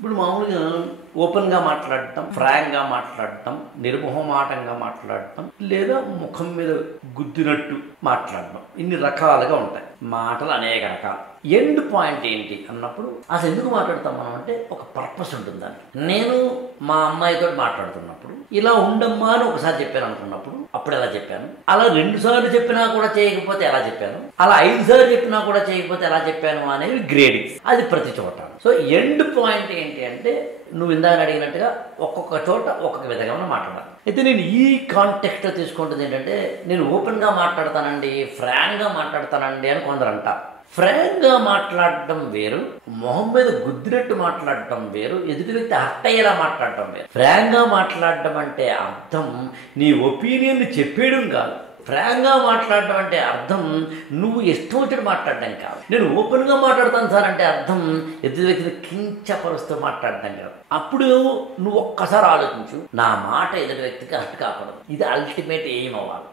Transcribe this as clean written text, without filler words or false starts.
ఇప్పుడు మామూలుగా ఓపెన్గా మాట్లాడటం, ఫ్రాంక్గా మాట్లాడటం, నిర్మోహమాటంగా మాట్లాడటం, లేదా ముఖం మీద గుద్దినట్టు మాట్లాడటం, ఇన్ని రకాలుగా ఉంటాయి. మాటలు అనేక రకాలు. ఎండ్ పాయింట్ ఏంటి అన్నప్పుడు అసలు ఎందుకు మాట్లాడతాం మనం అంటే ఒక పర్పస్ ఉంటుంది దానికి. నేను మా అమ్మాయితో మాట్లాడుతున్నప్పుడు ఇలా ఉండమ్మా అని ఒకసారి చెప్పాను అనుకున్నప్పుడు అప్పుడు ఎలా చెప్పాను, అలా 2 సార్లు చెప్పినా కూడా చేయకపోతే ఎలా చెప్పాను, అలా 5 సార్లు చెప్పినా కూడా చేయకపోతే ఎలా చెప్పాను అనేవి గ్రేడింగ్స్. అది ప్రతి చోట. సో ఎండ్ పాయింట్ ఏంటి అంటే నువ్వు ఇందాక అడిగినట్టుగా ఒక్కొక్క చోట ఒక్కొక్క విధంగా మాట్లాడాలి. అయితే నేను ఈ కాంటెక్స్ట్లో తీసుకుంటుంది ఏంటంటే నేను ఓపెన్గా మాట్లాడతానండి, ఫ్రాంక్గా మాట్లాడతానండి అని కొందరు అంటారు. ఫ్రాంక్గా మాట్లాడటం వేరు, మొహం మీద గుద్దినట్టు మాట్లాడటం వేరు, ఎదుటి వ్యక్తి హర్ట్ అయ్యేలా మాట్లాడటం వేరు. ఫ్రాంక్గా మాట్లాడటం అంటే అర్థం నీ ఒపీనియన్ చెప్పేయడం కాదు. ఫ్రాంక్గా మాట్లాడటం అంటే అర్థం నువ్వు ఇష్టం వచ్చినట్టు మాట్లాడడం కాదు. నేను ఓపెన్గా మాట్లాడతాను సార్ అంటే అర్థం ఎదుటి వ్యక్తిని కించపరుస్తూ మాట్లాడటం కాదు. అప్పుడు నువ్వు ఒక్కసారి ఆలోచించు, నా మాట ఎదుటి వ్యక్తికి హర్ట్ కాకూడదు. ఇది అల్టిమేట్ ఎయిమ్ అవ్వాలి.